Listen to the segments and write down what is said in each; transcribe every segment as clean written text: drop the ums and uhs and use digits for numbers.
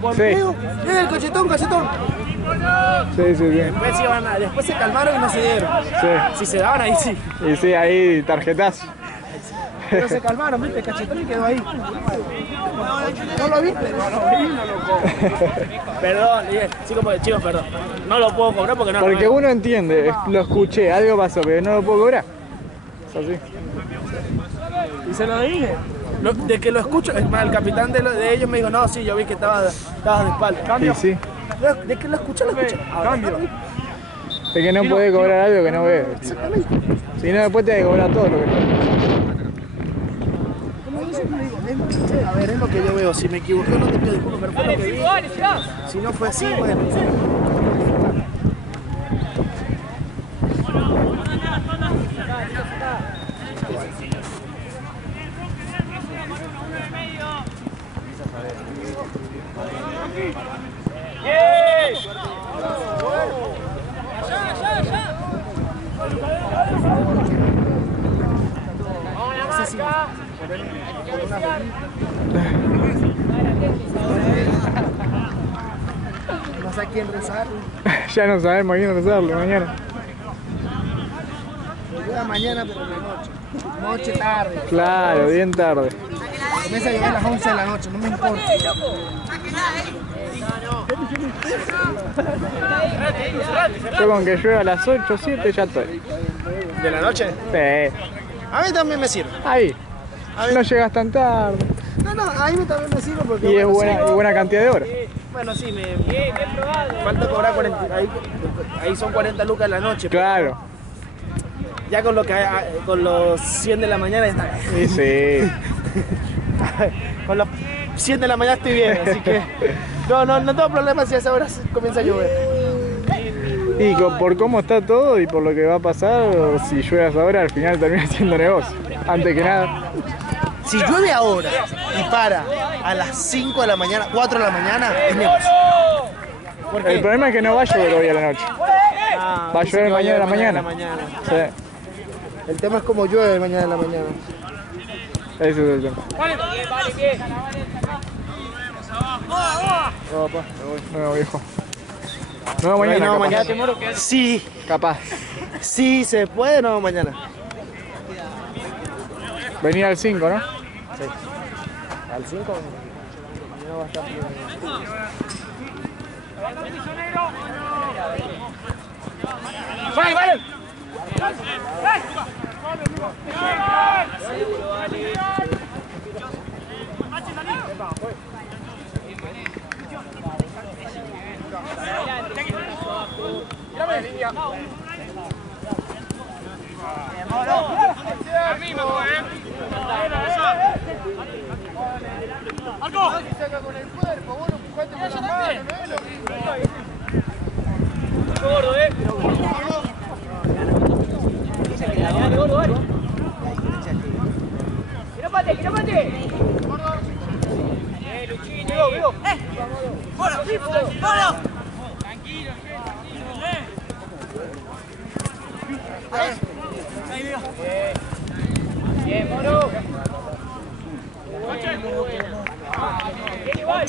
golpeo. El cachetón, cachetón. Sí. Después se calmaron y no se dieron. Sí. Si se daban ahí sí. Y sí, ahí tarjetazo. Pero se calmaron, viste, el cachetón y quedó ahí. ¿No lo viste? No lo vi. Perdón, chicos, perdón. No lo puedo cobrar porque no lo veo. Porque uno entiende, lo escuché, algo pasó, pero no lo puedo cobrar. Es así. Y se lo dije. De que lo escucho, es más, el capitán de ellos me dijo, no, sí, yo vi que estabas de espalda. Cambio. Y sí. De que lo escuché, lo escuché. Cambio. Es que no puede cobrar algo que no ve. Exactamente. Si no, después te hay que cobrar todo lo que no. A ver, es lo que yo veo. Si me equivoqué, no te pido disculpas, pero fue lo que vi. Si no fue así, bueno. No sé a quién rezar. Ya no sabemos a quién rezarle mañana. Me llega mañana, pero de noche. Noche tarde. Claro, bien tarde. Comienza a llegar a las 11 de la noche, no me importa. Yo con que llueva a las 8 o 7 ya estoy. ¿De la noche? Sí. A mí también me sirve. Ahí. No llegas tan tarde. No, a mí también me sirve porque... Y es buena cantidad de horas. Bueno, sí, falta cobrar 40, ahí son 40 lucas en la noche. Claro. Ya con con los 100 de la mañana está bien. Sí. Con los 100 de la mañana estoy bien, así que no tengo problema si a esa hora comienza a llover. Y por cómo está todo y por lo que va a pasar, si llueve ahora, al final termina siendo negocio. Antes que nada. Si llueve ahora y para a las 5 de la mañana, 4 de la mañana, es negocio. El problema es que no va a llover hoy a la noche. Va a llover mañana a la mañana. Sí. El tema es como llueve mañana en la mañana. Ese es el tema. Bien. No, papá, me voy, viejo. No, mañana. No, mañana. Sí. Capaz. Sí, se puede, no, mañana. Venir al 5, ¿no? Sí. Al 5. No va a estar bien. ¡Vale! ¡Algo! Saca con el cuerpo, vos lo empujaste con las manos, no es lo que... Gordo, Dale, gordo, dale. ¡Que no pate! Luchito, veo. ¡Vámonos! Tranquilo, Bien, Moro. Bien igual.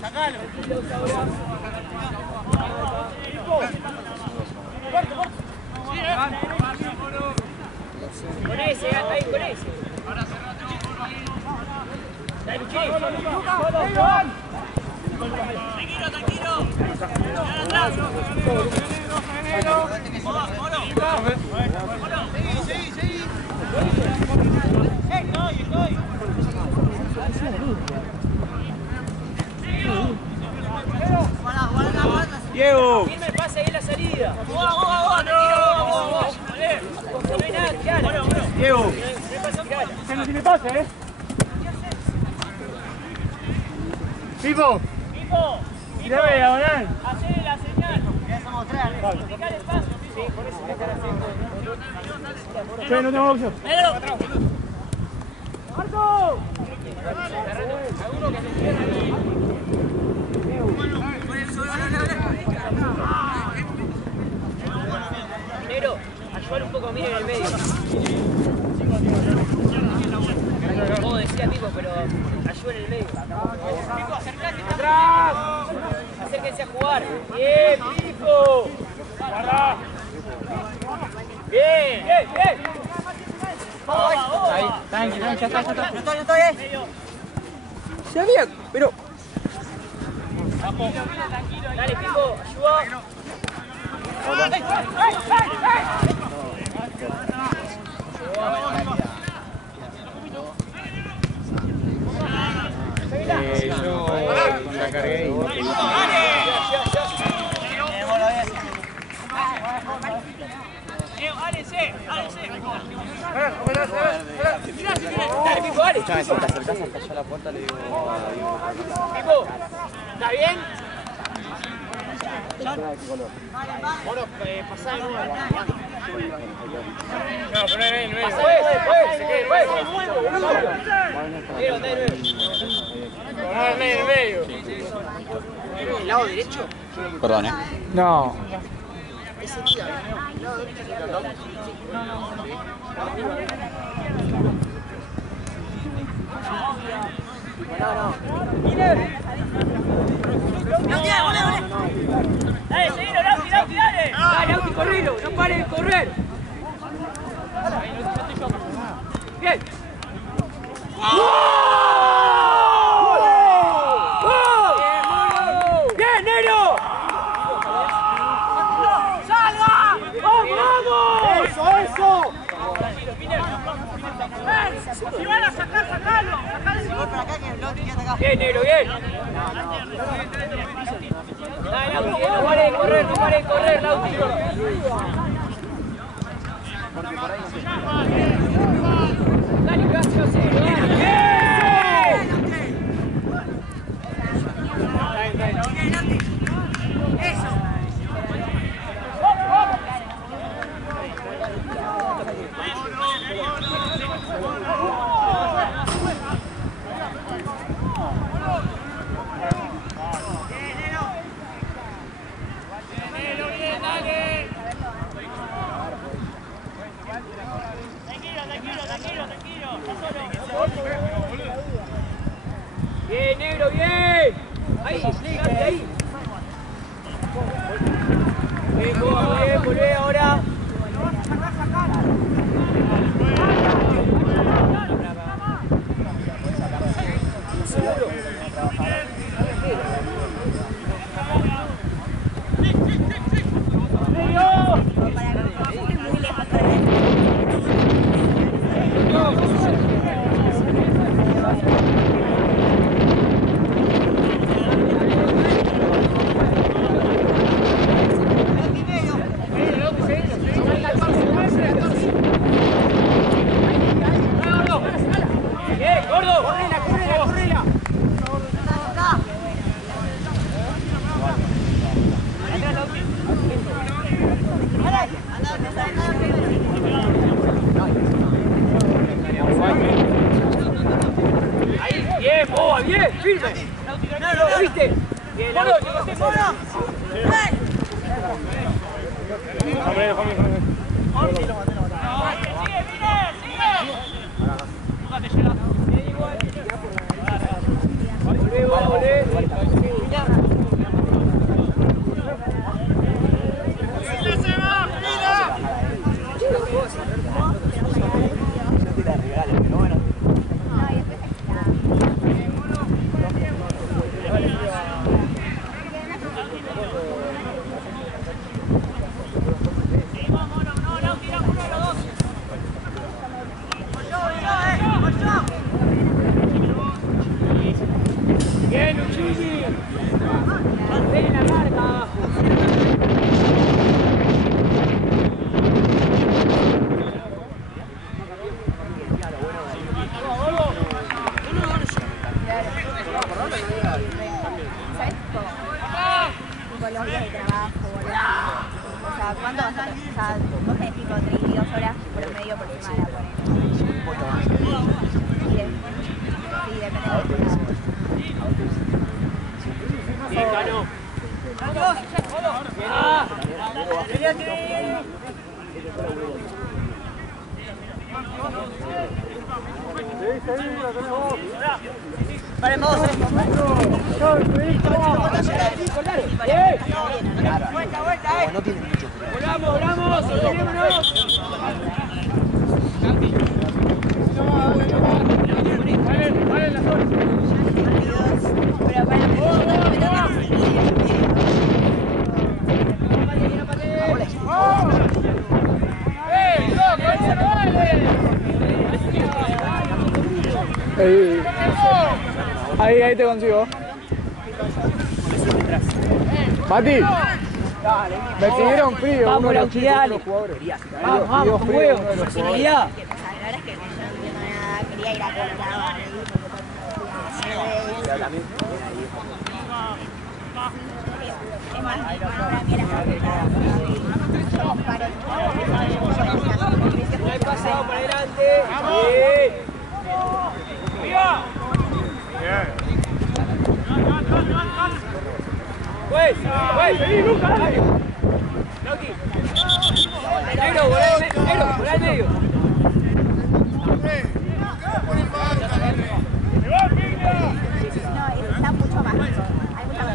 Sacalo. Con ese, ahí, con ese. Dale, Luchín. Tranquilo. Seguí. Estoy. Diego. Firme el pase ahí en la salida. No hay nada, tirala. Diego. Se no tiene pase, Pipo. Tirame diagonal. Hacele la señal. Vamos a mostrar. Explicar el paso. Che, no tengo opción. ¡Marco! Negro, ayúdale un poco a mí en el medio. Como decía Pipo, pero ayuda en el medio. Pipo, acercate atrás. Acérquense a jugar. Bien, Pipo. Guarda. Bien, bien, bien. Ahí, tranqui, ya está. No estoy, Sabía, pero... Dale, Pipo, ayuda. Yo la cargué y... Dale, Pipo, dale. Escuchame, si te acercás hasta allá a la puerta, le digo... Pipo, ¿está bien? Bueno, pasá de nuevo. No, pero no hay Pasá de nuevo. en el medio. ¿El lado derecho? Perdón, No. Dale, seguilo, Lauti, dale. Dale, Lauti, correlo, no pare de correr. Bien. ¡Bien, Nero! ¡Salga! ¡Vamos! ¡Eso! Si van a sacar, sacalo. Bien, Negro, bien. Dale, Lauti, no pare de correr, Lauti. Dale, gracias, Bien, Negro, bien. Ahí, ahí. Bien, volvé ahora. Bien, boa, bien, firme. ¿Lo viste? Bien, ¡Mono! tiro por semana. Sí, depende de Ahí te consigo. Mati, me pidieron frío. Vamos, Lauti, dale. Vamos, vamos, con huevo. Posibilidad. la verdad es que yo no entiendo nada, quería ir a Colorado. Es más, ahora mira, No hay pasado para adelante. Vení, Lucas, dale. Lauti. Negro, volá al medio. no, está mucho más. Hay mucha más.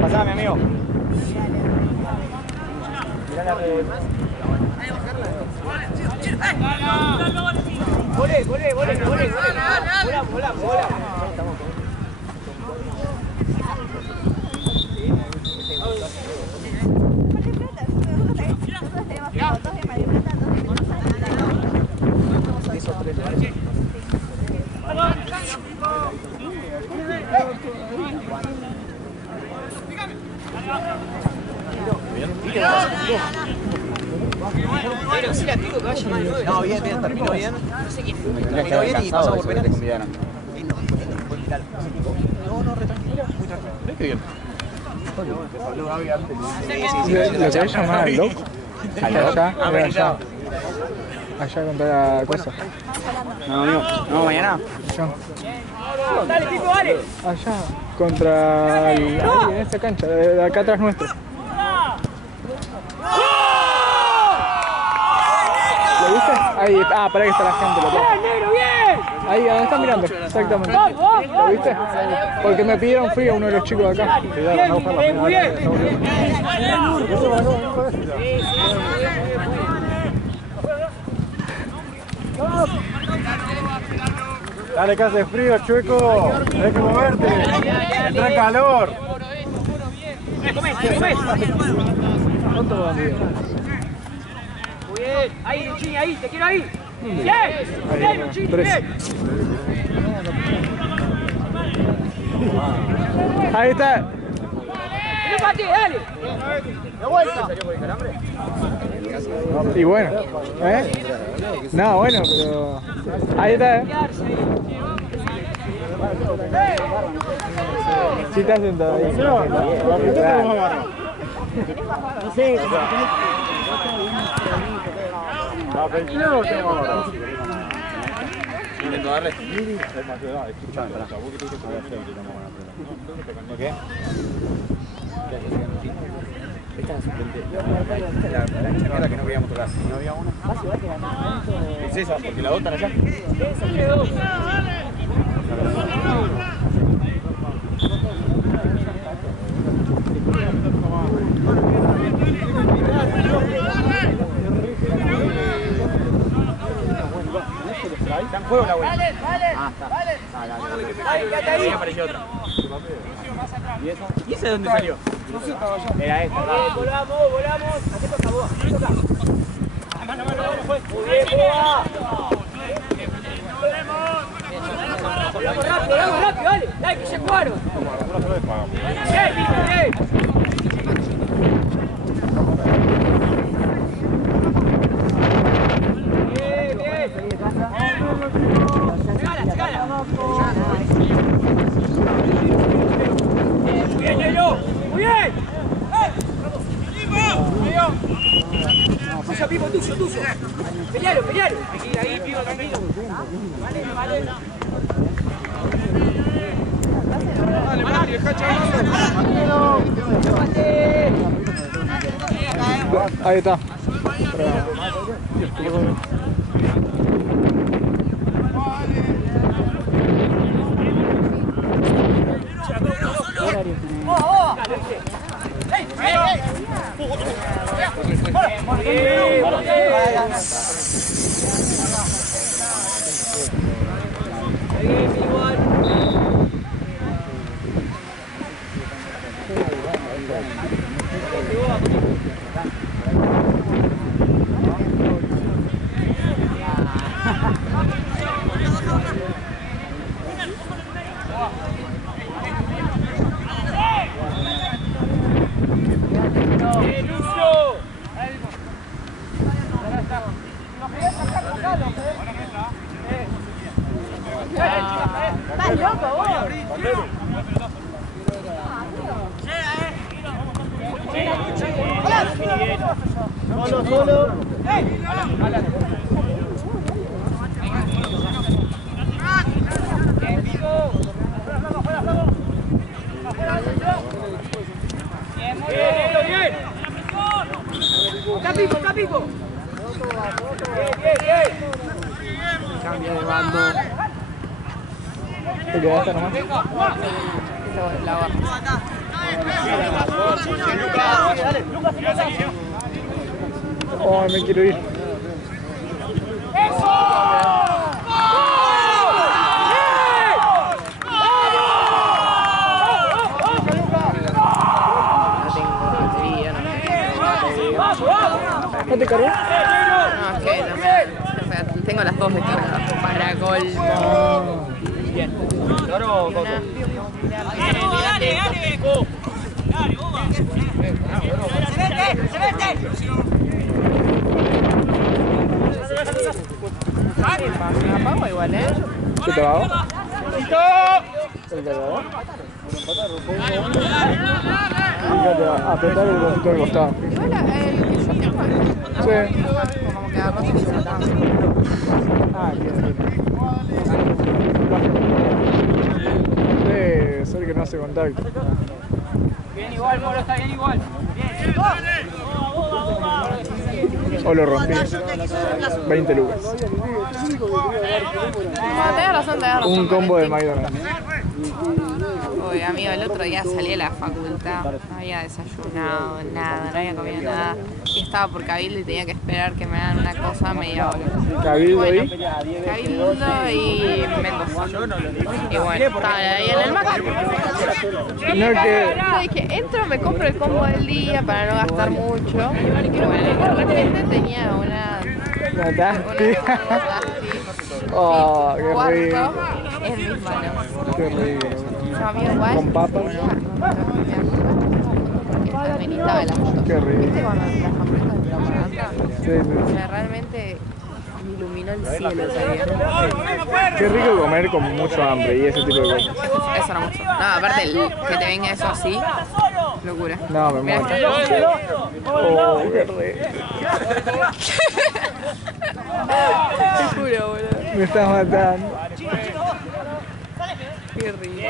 Pasame, amigo. Mirá la red. Volé. Volá. Pero sí la pico que vaya más de 9. No, bien, terminó bien. No sé quién. Terminó bien y pasó por penales. Lo que llamar al loco. Allá contra la cosa. No, amigo. No, mañana. Allá. Dale, Pico, dale. Allá. Contra el, ahí, en esta cancha, de acá atrás nuestro. ¿Lo viste? Ahí, pará que está la gente. Bien, negro, bien. Ahí, donde está mirando, exactamente. ¿Lo viste? Porque me pidieron frío uno de los chicos de acá. Muy bien. Dale que hace frío, chueco. Hay que moverte. Entra calor. Comés. Muy bien. Ahí, Luchini, ahí. Te quiero ahí. Bien, Luchini, bien. Ahí está. Vení, Mati, dale. De vuelta. Y bueno, ¿eh? No, bueno, pero... Ahí está, ¿eh? Sí te has sentado ahí. Intento darle. ¿Qué? Esta es la suplente. La chaqueta que no queríamos tocar. ¿No había una? Es esa, porque la otra allá. ¿Está en juego la vuelta? Ah, está. Ahí apareció otra. ¿Y esa? ¿Y esa de dónde salió? Era esta. Volamos. ¿A qué toca vos? ¿Qué toca? Mano, fue. Muy bien, Boa. Volamos rápido, dale. Dale, que se jugaron. Bien. Chegala. tuyo, Pipo, tuyo. Pelealo. Ahí, Pipo, tranquilo. Vale. Dale, dejá chaval. Ahí está. ¿Estás loco vos? Solo. Bien. Capipo. Bien. Cambia de bando. ¿Te quedaste nomás? La barra. Oh, me quiero ir. ¿No te cargó? No, es que no me... O sea, tengo las dos descargadas. Para colmo. Bien. Claro, Dale, ¡Se vete! Me apago igual, ¿eh? ¿Qué te va? ¿El cargador? Fíjate, apretar el botito del costado. Igual el que yo tengo Sí. como que además se sienta. Ah, bien. Debe ser que no hace contacto. Bien igual, Moro, está bien igual. O lo rompí. 20 lucas. No, tenés razón. Un combo de McDonald's. Uy, amigo, el otro día salí a la facultad, no había desayunado, nada, no había comido nada. Y estaba por Cabildo y tenía que esperar que me hagan una cosa media hora. Cabildo Bueno, y Cabildo y Mendoza. Y bueno, estaba ahí en el Mac. no que Yo dije, entro, me compro el combo del día para no gastar mucho. Y bueno, de repente tenía una Nataste. Oh, qué cuarto rico. en mis manos. Qué rico. Yo, amigo, igual. Con papas. Ameritaba la foto. Qué rico. ¿Viste cuando las hamburguesas de propaganda? Sí, O sí. sea, realmente me iluminó el cielo ese día. Qué rico comer con mucho hambre y ese tipo de cosas. Eso no mucho. No, aparte que te venga eso así, locura. No, me Mirá, muero. Oh, qué rico. te juro, boludo. Me estás matando. Qué rico. Y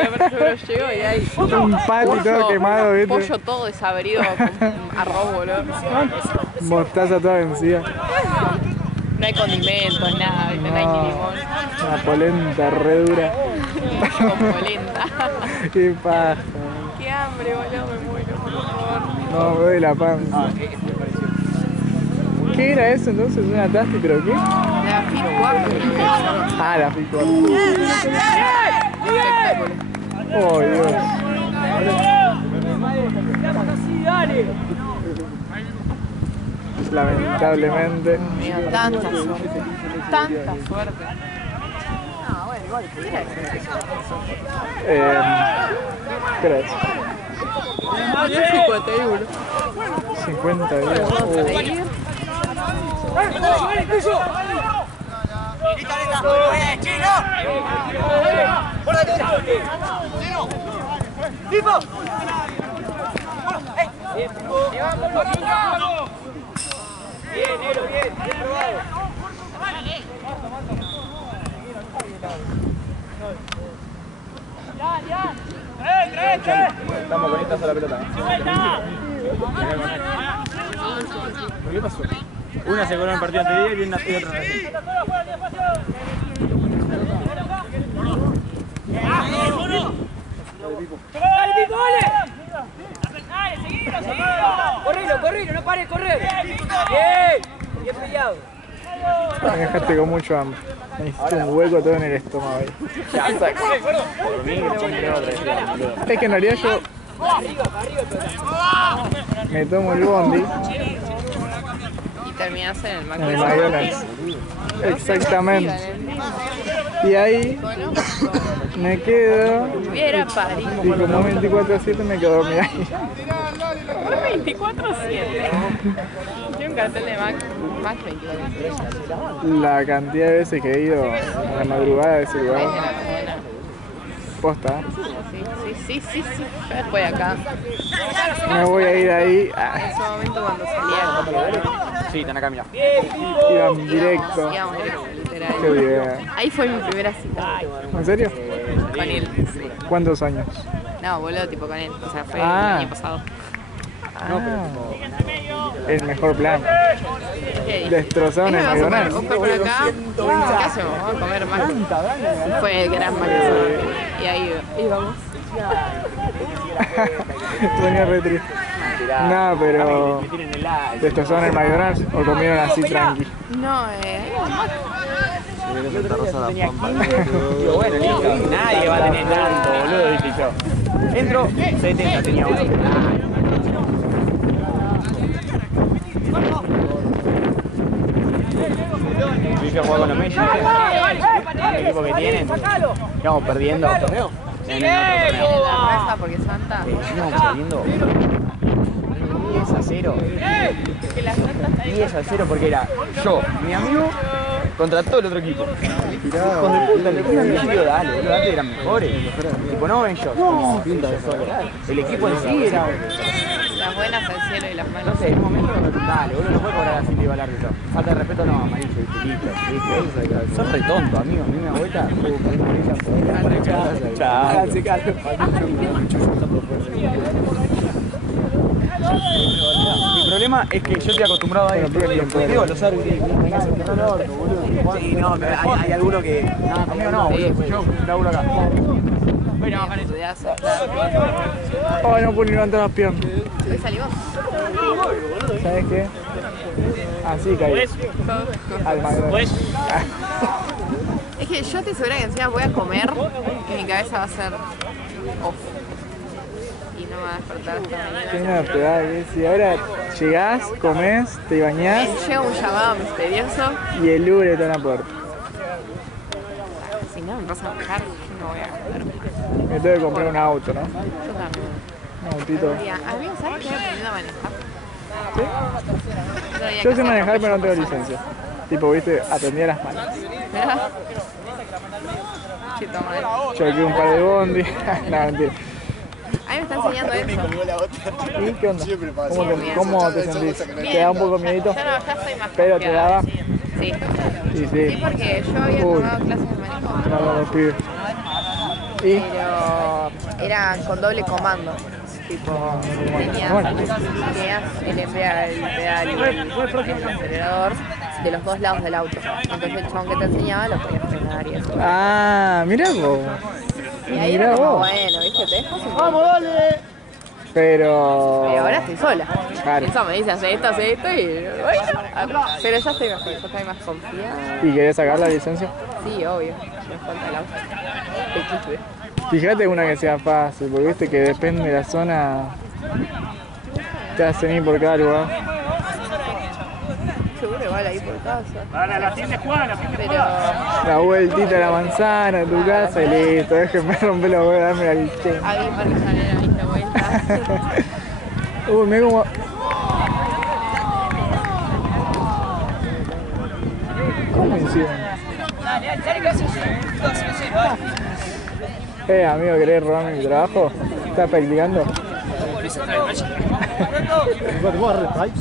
aparte seguro llegó y hay Un patty todo quemado, ¿viste? pollo todo desabrido con arroz, boludo. Mostaza toda vencida. No hay condimentos, nada, ¿viste? No hay ni limón. Una polenta re dura. Con polenta. Qué paja. Qué hambre, boludo, me muero, por favor. No, me doy la panza. ¿Qué era eso entonces? ¿Una tasty pero qué? La FIT 4 creo que es. Ah, la FIT 4. Espectáculo. Oh, Dios. Lamentablemente. Mío, tanta suerte. Tanta suerte. ¿Qué era eso? 51. 50 días. Vamos a ir. Bien, negro, bien probado. Estamos bonitas a la pelota. ¿Qué pasó? Una se cobró en el partido anterior y otra recién. ¡Dale, Pipo, dale! Corrilo, no pares de correr. Bien peleado. Me dejaste con mucho hambre. Me hiciste un hueco todo en el estómago ahí. Es que en realidad yo me tomo el bondi Y terminás en el en el McDonald's. McDonald's. Exactamente. Y ahí me quedo Hubiera París. y como 24/7 me quedo dormido ahí. 24/7. Tiene un cartel de Mac 24/7. La cantidad de veces que he ido a la madrugada de ese Desde lugar. la mañana. Posta. Sí. Yo después de acá. Me voy a ir ahí. En ese momento cuando salía. Sí, están acá, mira. Iban directo. Íbamos directo, literal. Qué bien. Ahí fue mi primera cita. ¿En serio? Con él. Sí. ¿Cuántos años? No, boludo, tipo con él. O sea, fue Ah. el año pasado. El mejor plan. ¿Qué? Destrozaron el ¿Vos por McDonald's. acá? ¿Qué hacemos? Vamos a comer más. Fue el gran Mac. Y ahí íbamos. Venía re triste. No, pero destrozaron el McDonald's o comieron así tranqui. No, Pero bueno, listo. Nadie va a tener tanto, boludo, dije yo. Entro, 70 tenía uno. Yo hice jugar con los Messi, ¿viste? El equipo que tienen. Íbamos perdiendo. En otro torneo. la raza porque es Santa. Íbamos perdiendo 10-0. Que la Santa está ahí. 10-0 porque era yo, mi amigo, contra todo el otro equipo. Hijos de puta, le ponían el tiro, dale, boludo, antes eran mejores. Tipo, no ven yo. El equipo en sí era. Las buenas al cielo y las malas. No sé, en un momento dale, boludo, no puede cobrar así le iba al árbitro. Falta de respeto, no, amarillo, listo. Son re tonto, amigo, a mí una vuelta. Chao. Mi problema es que yo estoy acostumbrado a ir todo el tiempo. Digo, los árbitros, sí, no, hay alguno que. No, conmigo no, boludo, yo laburo acá. Bueno, estudiás. Ay, no puedo ni levantar las piernas. Hoy salimos. ¿Sabes qué? Así caí. Al McDonald's. Es que yo estoy segura que encima voy a comer y mi cabeza va a ser off. Y no me va a despertar hasta Qué mañana. una pegada que si ahora llegás, comés, te bañás Llega un llamado misterioso. y el Uber está en la puerta. Si no me pasa a bajar, yo no voy a comer. Me tengo que comprar un auto, ¿no? Yo también. Un autito. Amigo, ¿sabes qué he aprendido a manejar? ¿Sí? Yo sé manejar, pero no tengo licencia. Tipo, viste, atendí a las manos. Chito madre. Choqué un par de bondi. No, mentira. A mí me está enseñando eso. ¿Y qué onda? ¿Cómo te sentís? ¿Te da un poco miedito? Yo no, ya estoy más Pero te confiada. daba. Sí. Y Sí, sí. porque yo había Uy. tomado clases de manejo, No, los pibes. Y pero era con doble comando. Tipo, tenías el embrague, el pedal y el acelerador de los dos lados del auto. Entonces el chabón que te enseñaba lo podías frenar y eso. Ah, mirá vos. Y ahí Mirá era como, vos. bueno, ¿viste? Te dejo sin ¡Vamos, dale! Pero. ahora estoy sola. Claro. Eso me dice, hace esto y bueno, pero ya estoy mejor, yo estoy más confiada. ¿Y querés sacar la licencia? Sí, obvio, me falta el auto. Fíjate una que sea fácil, porque viste que depende de la zona. Te hacen ir por cada lugar. Seguro igual ahí por casa. La tienda Juan, Pero La vueltita a la manzana, tu casa y listo. Déjenme romper la hueá, dame la licencia. ahí para que saliera ahí de vuelta. Uy, me como. ¿Cómo hicieron? ¿eh? Amigo, ¿querés robarme mi trabajo? ¿Estás practicando? se trae el ¿Te puedo agarrar el strike?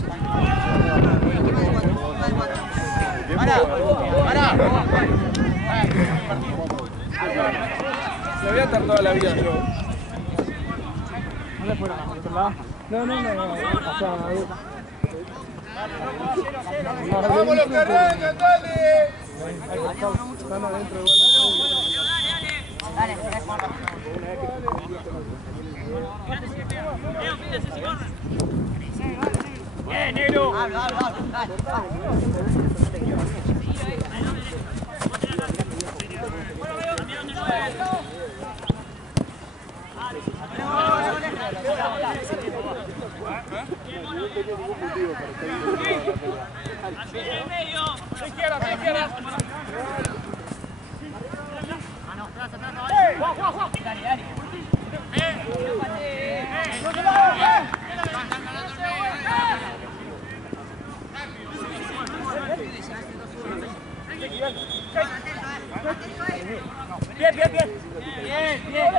Me voy a estar toda la vida yo. ¿No le fueron al otro lado? No. O sea, ¡Vamos los que arrancan, dale! están adentro igual. ¡Bien, negro!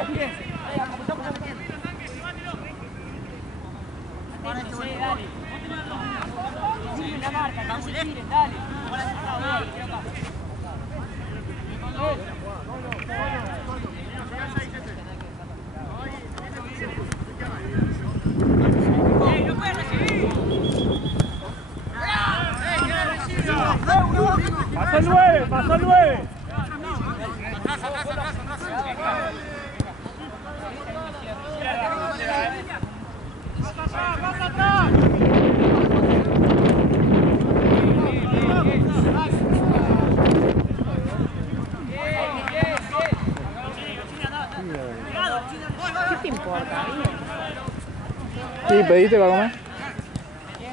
Bien. La marca, no se tiren, dale. No puede recibir. Pasó el 9, pasó el 9. ¡Vas atrás! ¿Qué te importa? ¿Y pediste para comer? Sí,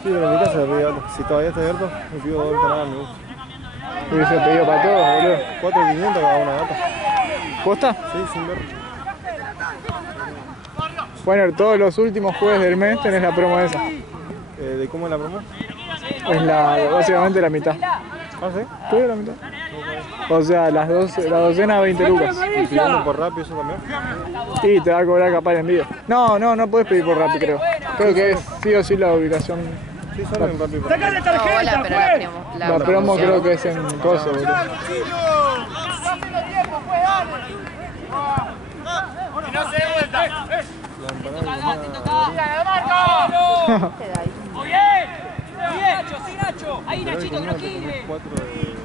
pero en mi casa le pedí algo. Si todavía está abierto, me pido 2 empanadas, me gusta. Hubiese pedido para todos, boludo. 4.500 cada una gata. ¿Posta? Sí, sin ver. Bueno, todos los últimos jueves del mes tenés la promo esa. ¿De cómo es la promo? Es básicamente la mitad. ¿Ah, sí? ¿Qué es la mitad? O sea, la docena 20 lucas. ¿Y pidiendo por Rappi eso también? Y te va a cobrar capaz el envío. No puedes pedir por Rappi, creo. Creo que es sí o sí la ubicación. Sí, solo en Rappi. ¡Sácale No, tarjeta, pero pues! La promo creo que es en Coso, boludo. Y no se dé vuelta. La empanada de te da ahí. ¡Muy bien! ¡Nacho, sí, Nacho! ¡Ahí, Nachito, que no gire! 4 de...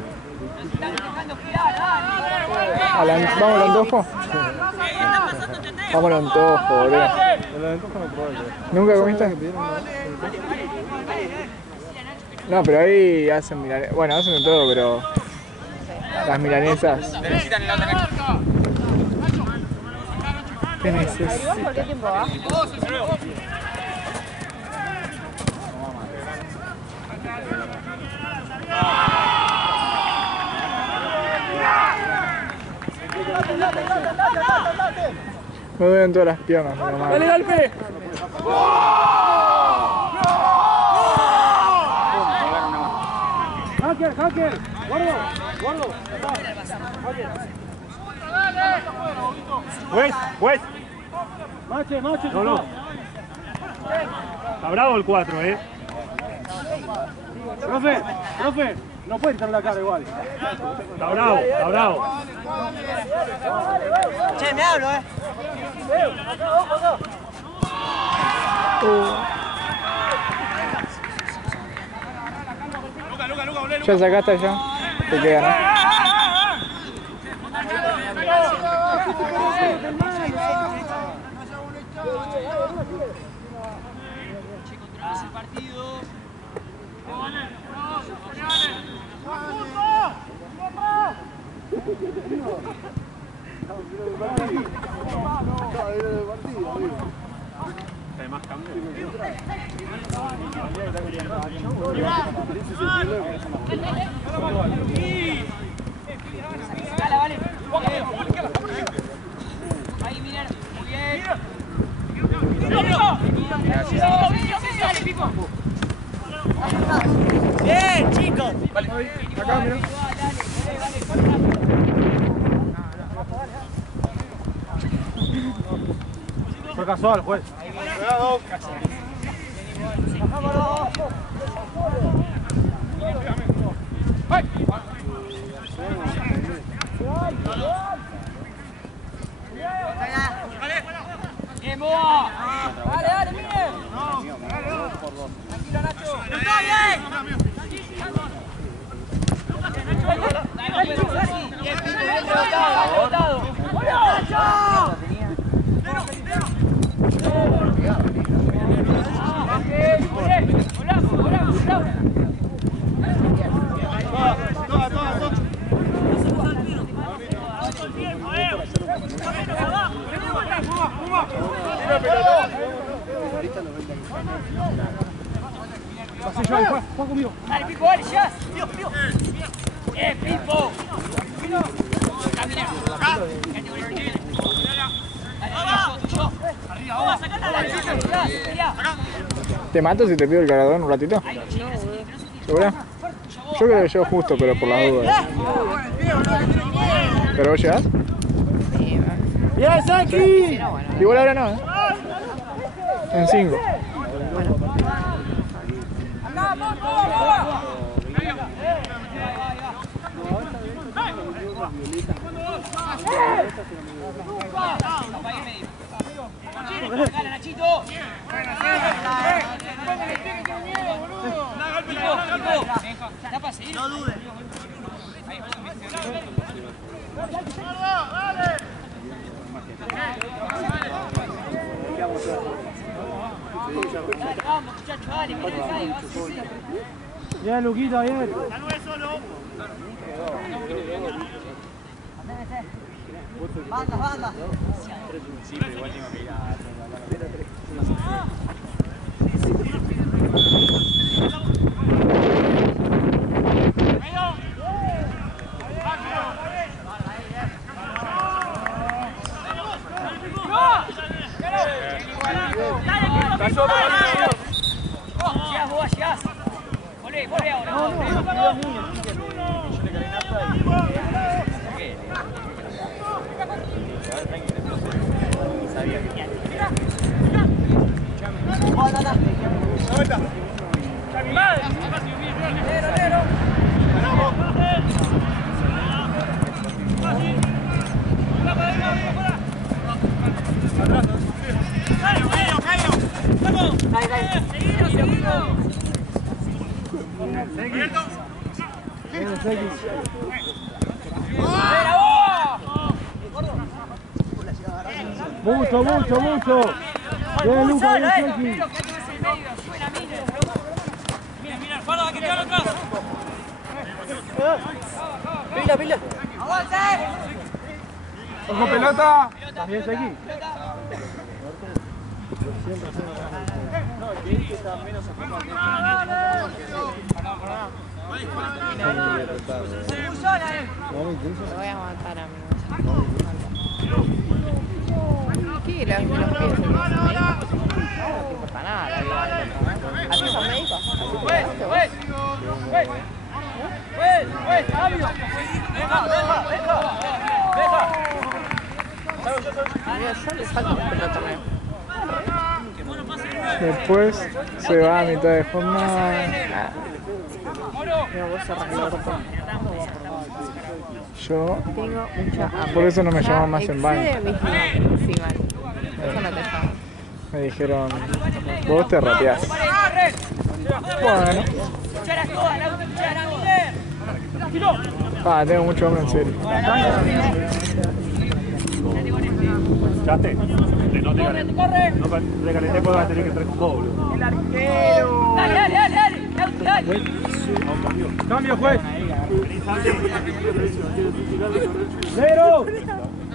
¡Están dejando girar, dale! ¿Vamos al antojo? Vamos al antojo, boludo. En la ventaja no probé. ¿Nunca comiste? Que pidieron más. No, pero ahí hacen milanesas. Bueno, hacen de todo, pero las milanesas. ¿Qué necesitas? ¿Por qué tiempo va? Me duelen todas las piernas, mi mamá. ¡Dale, golpe! ¡Hacker! ¡Guardo! ¡Juez! ¡Mache! No. Está bravo el 4, Profe, no puede entrar la cara igual. Está bravo. Che, me hablo, Luca, ¿Ya sacaste ya? Te queda, ¿no? Controlamos el partido. Además cambio. Dale, vale. Ahí, miren. Muy bien. Dale, Pipo. Bien, chicos. Vale, acá, mira. Fue casual, juez. ¡Bien, Boa! ¡Dale, dale, Miguel! Tranquilo, Nacho. ¡Está bien! Bien, rebotado. ¡Nacho! Juega conmigo. Dale, Pipo, dale, ya. Pipo. ¿Te mato si te pido el cargador un ratito? ¿Segura? Yo creo que llego justo, pero por las dudas. ¿Pero vos llegás? Sí, ¡Bien, Saki! pero bueno. Igual ahora no, ¿eh? En 5. ¡Gana, Nachito! No dudes. Vamos, muchachos, dale, que no te caigas. Bien, Luquita, bien. Banda, banda. Llegás, vos, llegás. Volvé ahora. Mucho, mucho, mucho. Bien, Luca, bien, Saki. Mira, guarda que te van atrás. Pila, pila. Ojo, pelota. Bien, Saki. Lo voy a matar, amigo. ¿Qué? ¿Los pies se me dicen médicos? No te importa nada, digo. ¿Así son médicos? Cambio. Amigo, yo le saco un pelota, amigo. Después se va a mitad de jornada. Mira, vos cerrás el orto. Yo, Tengo mucha hambre. por eso no me Ya llaman más en baño. excede mis límites. Sí, mal. Eso no te llamo. Me dijeron, vos te rapeás. Bueno. Tengo mucho hambre en serio. Chate. No te recalenté porque vas a tener que entrar con doble. El arquero. Dale. Cambio, juez. Cero.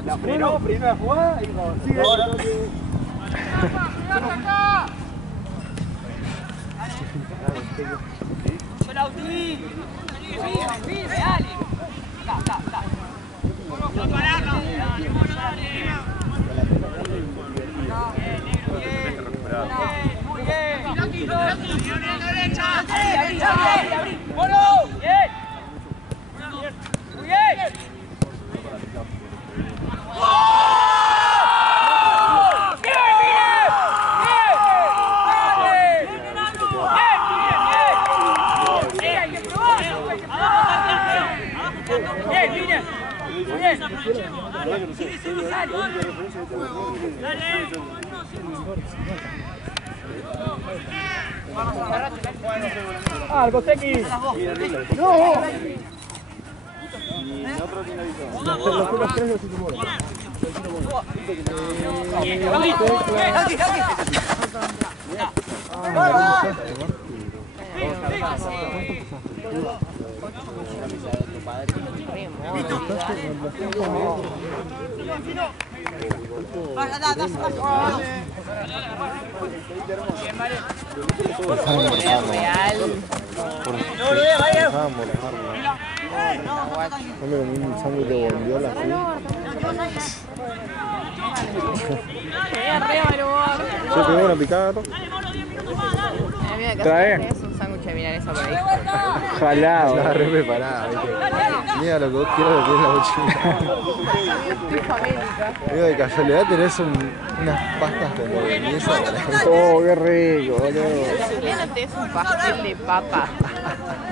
La frenó, primera jugada y sigue. Muy bien. Abrí. ¡Bueno! Bien. Muy bien. ¡Oh! ¡Bien! ¡Ah, el Costequi! ¡No! Los primeros 3 de los últimos. Un sándwich de bondiola así. Yo tengo una picada, ¿no? Trae. Es un sándwich de milanesa por ahí. Jalado. Estaba re preparada, ¿viste? Mira lo que vos quieras lo que es la mochila. Estoy famélica. Digo, de casualidad tenés unas pastas con boloñesa para... Oh, qué rico, boludo. Imagínate, es un pastel de papa.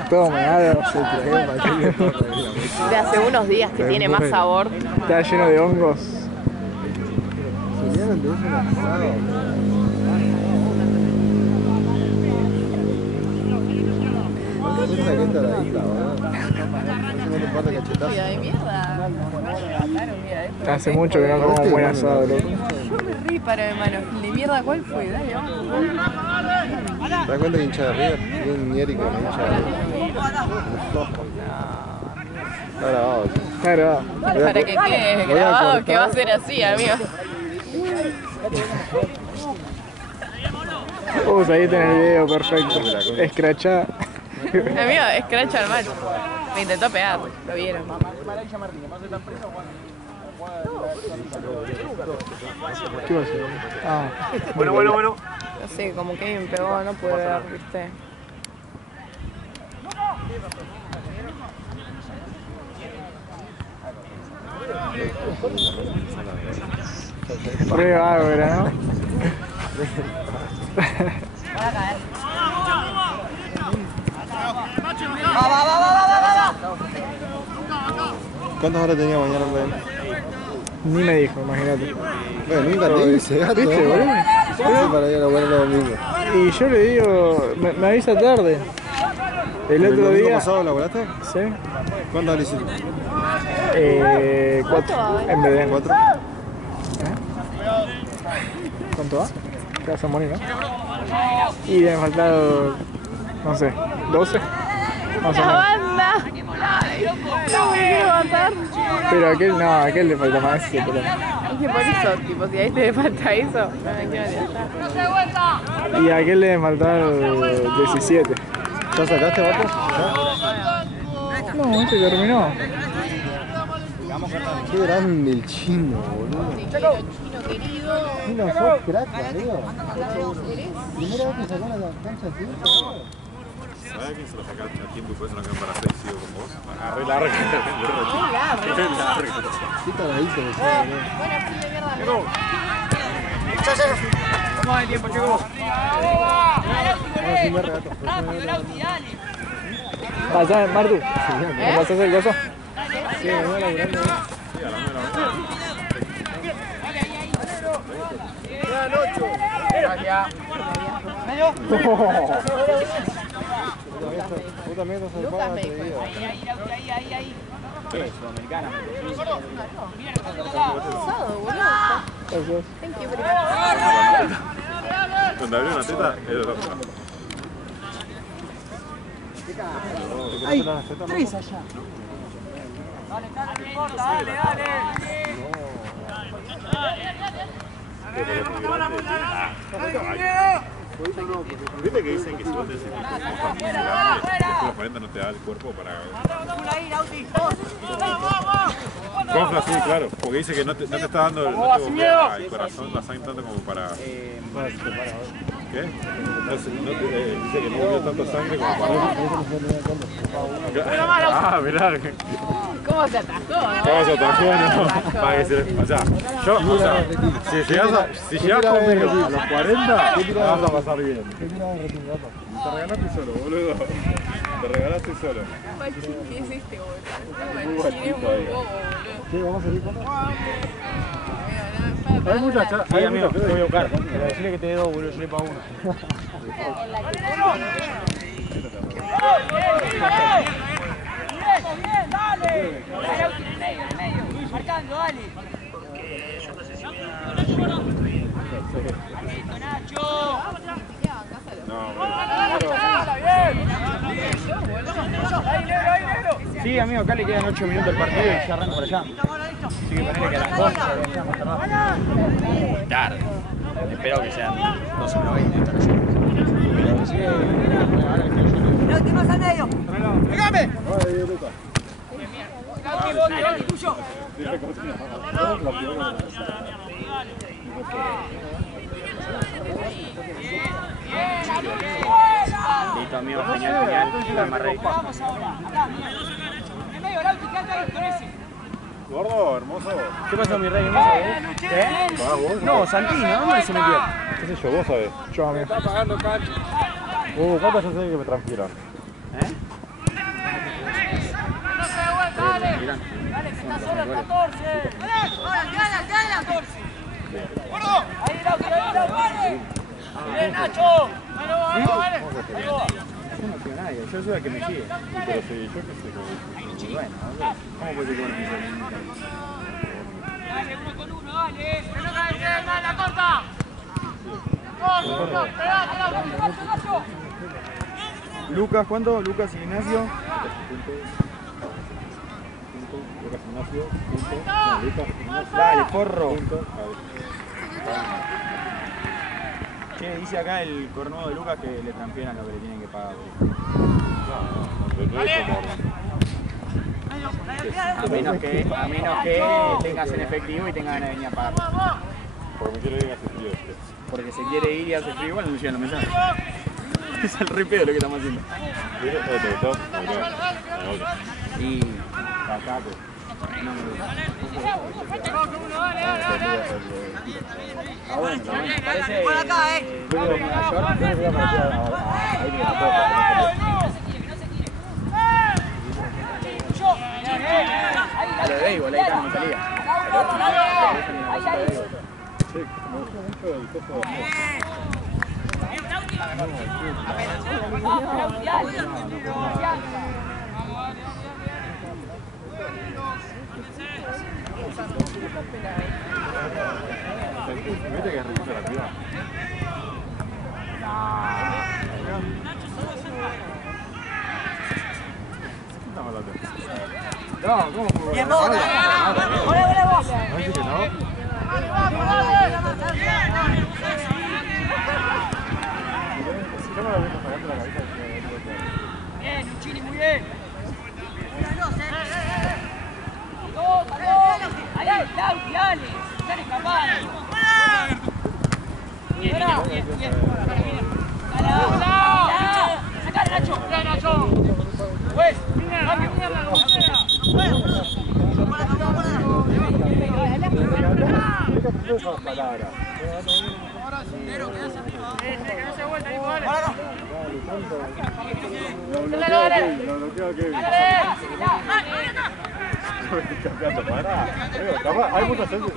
Toma, algo. Se trae un pastel de papa de la mochila. De hace unos días que tiene más sabor. Está lleno de hongos. Julián, tenés un asado. Esa que doradita, ¿verdad? No te pasa cachetazo. Mira, de mierda. Hace mucho que no como un buen asado, loco. Yo me rí para hermano. ¿De mierda cuál fue? Dale, vamos. ¿Te das cuenta que hincha de River? Bien Nieri con hincha de River. Está grabado. Está grabado. Para que quede grabado que va a ser así, amigo. Ahí tenés el video perfecto. Escrachá. Amigo, escracha al macho. Me intentó pegar, lo vieron. ¿Qué va a hacer? Ah, Bueno. No sé, como que me pegó, no pude ver, viste. re bárbara, ¿no? ¿Cuántas horas tenía mañana, Rubén? Ni me dijo, imagínate. Bueno, nunca te dice, gato. ¿Viste, boludo? Para ir a laburar los domingos. Y yo le digo, me avisa tarde. El otro domingo día. pasado laburaste? Sí. ¿Cuántas horas hiciste? 4 en vez de. ¿4? ¿Cuánto va? Te vas a morir, ¿no? Y me han faltado, no sé, 12. Más o ¡La menos. banda! No me quiero matar. Pero aquel le falta más. Sí, pero... Es que por eso, tipo, si a este le falta eso, no me quiero tirar. Y a aquel le debe faltar 17. ¿Ya sacaste, vato? No, este terminó. Qué grande el chino, boludo. Chino querido. Chino fue crack, amigo. Primera vez que sacó la cancha así. ¿Sabes quién se lo sacaste a tiempo y por eso no quedan para 6 sigo con vos? Agarré larga. Qué taradito que sos, boludo. Bueno, sí, de mierda. Vamos de tiempo, chicos. Ahora sí me regato. Pasá, Martu. ¿Me pasás el coso? Sí, me voy laburando. Vos también estás Lucas ocupado, me te dijo. digo. Ahí. Sudamericana. Pasado, boludo. Gracias. Thank you very much. Cuando abrió una teta, era la otra. Ay, Tres allá. ¿Viste que dicen que si vos tenés el cuerpo muy grande, después de los 40 no te da el cuerpo para... Confla, sí, claro, porque dice que no te está dando el corazón, la sangre tanto como para... ¿Qué? Dice que no movió tanta sangre como para... Ah, mirá. ¿Cómo se atajó? ¿Cómo se atajó? No, para que se... O sea, si llegas conmigo los 40, vas a pasar bien. ¿qué tiraba de retín, gato? Te regalaste solo, boludo. Te regalaste solo. ¿Qué es este, boludo? Muy guachito todavía. ¿Qué? ¿Vamos a salir con él? Hay muchas chas. Sí, amigo, te voy a buscar. Pero decirle que te dé dos, boludo, yo le pago uno. Bien, dale. Marcando, dale. Nacho. Sí, amigo, acá le quedan 8 minutos del partido y ya arranca por allá. Así que ponele que a las 12 ya más tardado. Tarde. Espero que sean 12:20 estar allá. No, ¿qué pasa en medio? ¡Pégame! Tuyo. Listo, amigo, genial. La amarré. Vamos ahora. Acá. En medio, Lauti, quédate ahí con ese. Gordo, hermoso. ¿Qué pasó, mi rey? ¿No sabés? ¿Qué? No, Santino, ¿dónde se metió? ¿Qué sé yo? Vos sabés. Yo, amigo. Está pagando cancha. ¿Cuántas ya sé que me transfieran? Dale, que está solo el 14. ¡Gana! 14. Ahí, Lauti. Bien, Nacho. Vale. Yo no tengo nadie, yo soy el que me sigue. Pero sí, yo qué sé. Bueno, ¿cómo puede ser que bueno me siga? Dale, 1 con 1, dale. ¡La corta! ¡Pegate, Nacho! Lucas, ¿cuánto? Lucas y Ignacio. Lucas Ignacio, punto. Lucas Ignacio. Dale, porro. Punto. Che, dice acá el cornudo de Lucas que le transfieran lo que le tienen que pagar. A menos que tengas en efectivo y tengas ganas de venir a pagar. Porque me quiero ir a ese tío. Porque se quiere ir y hace frío, igual no le llegan los mensajes. Es el re pedo lo que estamos haciendo. ¿Te gustó? Y acá, pues. No me gusta. Ah, bueno, parece. Por acá, A lo de béisbol, ahí está, no me salía. Sí, me gusta mucho el coso de ¿viste que es rico la actividad? No, ¿cómo fue? Bien, vos. Volé, vos. ¿No dice que no? Bien, Luchini, muy bien. Ahí, Lauti, dale. Están escapando. Bien. Sacale, Nacho. Nacho. Pues, cambio. Campeando, pará. Hay mucha gente.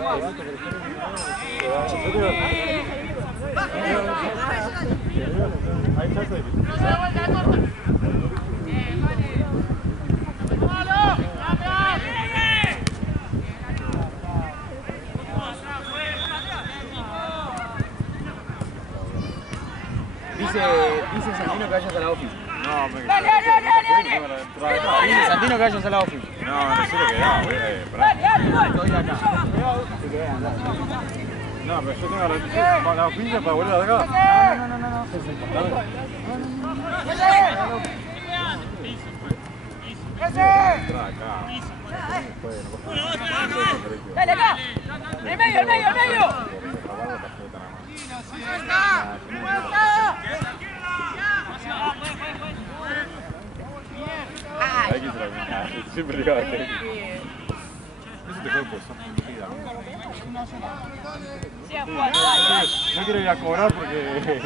Hay chance de Dice Santino que vayas a la office. No, me Dale. Dice Santino que vayas a la office. No sé lo que da, pará. Estoy acá. No, pero yo tengo la oficina para volver acá. No. Dale acá. En medio. Hay que se la siempre digo que eso te puede pasar. Sigan jugando. No quiero ir a cobrar porque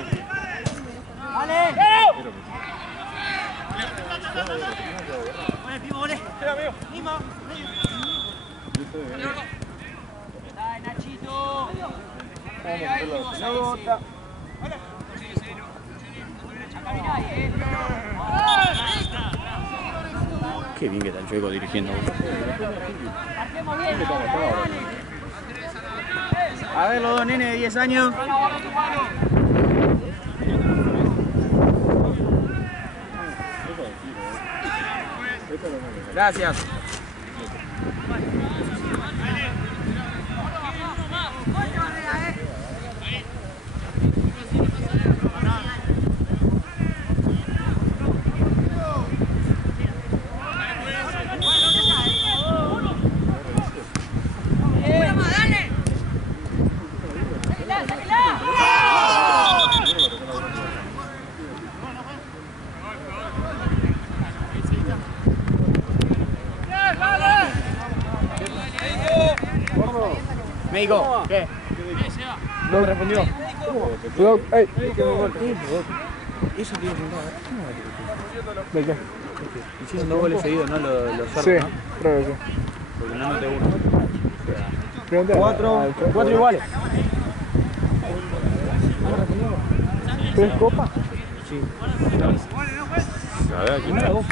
Qué bien que está el Chueco dirigiendo. A ver, los dos nenes de 10 años. Gracias. Médico, ¿qué? No me respondió. Cuidado, ey. Eso tiene que ¿De qué? hicieron 2 goles seguidos, ¿no? Los Sí, cerros, ¿no? creo que sí. Porque no anoté uno. Pregunta. 4 iguales. ¿Tres copas? A ver, aquí no.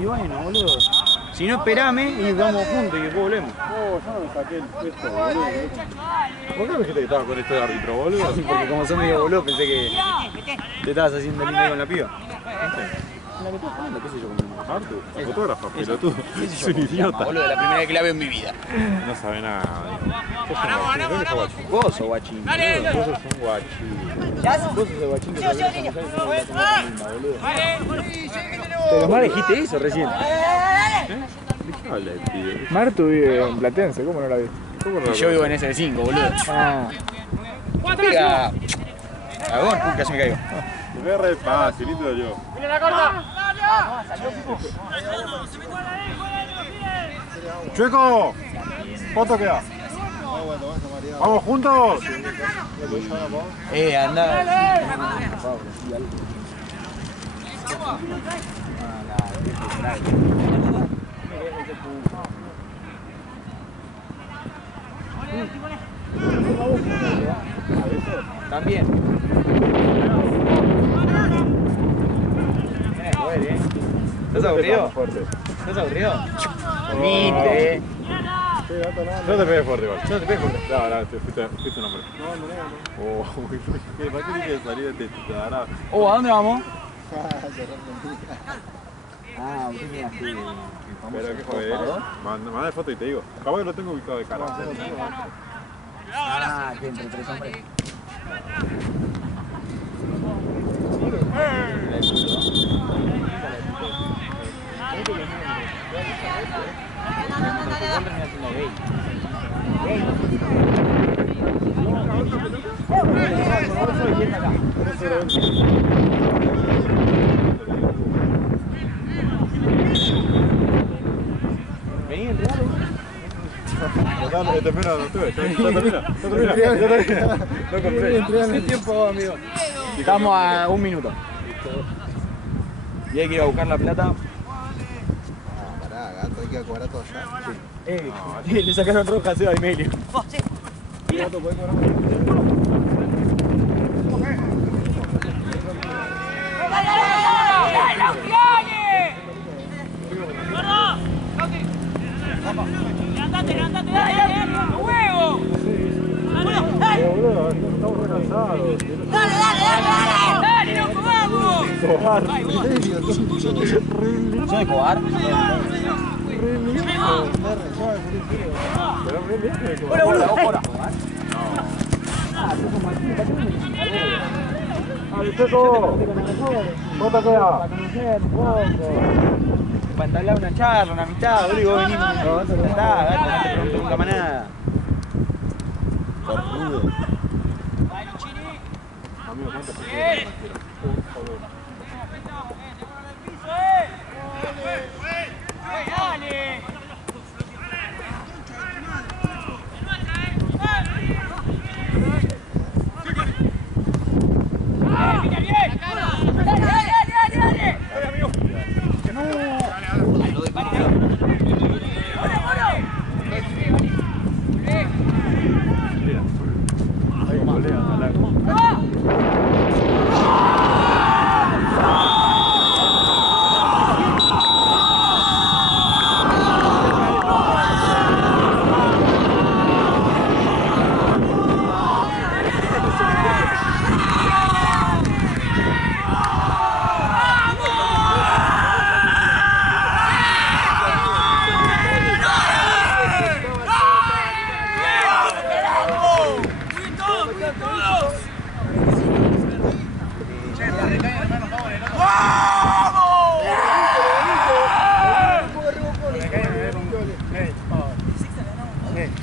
Y bueno, boludo. Si no, esperame y vamos juntos y después volvemos. No, yo no me saqué el puesto, boludo. ¿Por qué me dijiste que estabas con esto de árbitro, boludo? Porque como sos medio boludo, pensé que te estabas haciendo lindo con la piba. La que estás jugando, qué sé yo, con Artu, fotógrafo, pelotudo. Es un idiota. Boludo, la primera vez que la veo en mi vida. No sabe nada. ¿Dónde está guachín? Vos sos guachín. Vos sos un guachín. Vos sos el guachín que te ves en la boludo. Pero más dijiste eso recién. ¿De qué habla el pibe? Martu vive en Platense, ¿cómo no la viste? ¿Cómo no Y yo vivo en S5, boludo. Ah, Pega. Cagón, casi me caigo. Me ve re facilito yo. ¡Chueco! ¿Cuánto queda? ¿Vamos juntos? Anda. También. ¿Estás aburrido? ¿Estás aburrido? Viste. No te pegues fuerte, igual. No te pegues fuerte. No, fuiste un hombre. No. ¿Para qué tienes que salir de este tarado? ¿A dónde vamos? Ah, usted tiene así. Pero qué joder. Manda foto y te digo. Capaz que lo tengo ubicado de cara. Ah, que entre 3 hombres. Vení, el regalo. Termina, no tuve. Ya termina. No compré. ¿Qué tiempo, amigo? Estamos a 1 minuto. Y hay que ir a buscar la plata. Pará, gato, hay que cobrar todo allá. Le sacaron roja a Seba y Melio. Levantate, dale, huevo. Boludo, estamos re cansados. Dale, loco, vamos. ¿Soy Cobar? Hola, boludo. ¡Ay, Checo! ¿Cómo te queda? Para entablar una charla, una amistad, boludo, y vos venís con gato, no te pregunto nunca más nada. Cornudo. Amigo, ¿cuánto? Dale.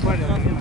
Bueno.